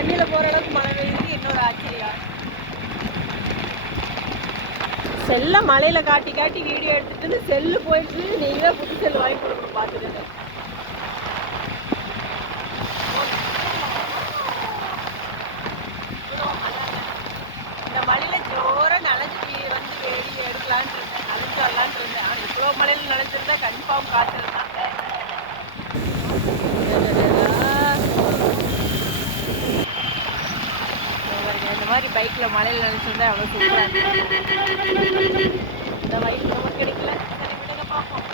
தண்ணியில போற அளவுக்கு மழை பெய்யுது. இன்னொரு ஆச்சரியம், செல்ல மலையில காட்டி காட்டி வீடியோ எடுத்துட்டு செல்லு போயிடுச்சு. நீங்க தான் புது செல்லு வாங்கி கொடுக்கணும் பார்த்துட்டு. இந்த மலையில ஜோர நனைஞ்சு வந்து வெளியே எடுக்கலான்ட்டு இருந்தேன், நனைஞ்சு வரலான்ட்டு இருந்தேன். ஆனால் இவ்வளோ மலையில நனைஞ்சிருந்தா கன்ஃபார்ம் காய்ச்சல் தான். இந்த மாதிரி பைக்ல மலையில நினைச்சிருந்தா அவ்வளவு சூப்பரா இருக்கும். இந்த வயசு நமக்கு கிடைக்கல. சரி விடுங்க பார்ப்போம்.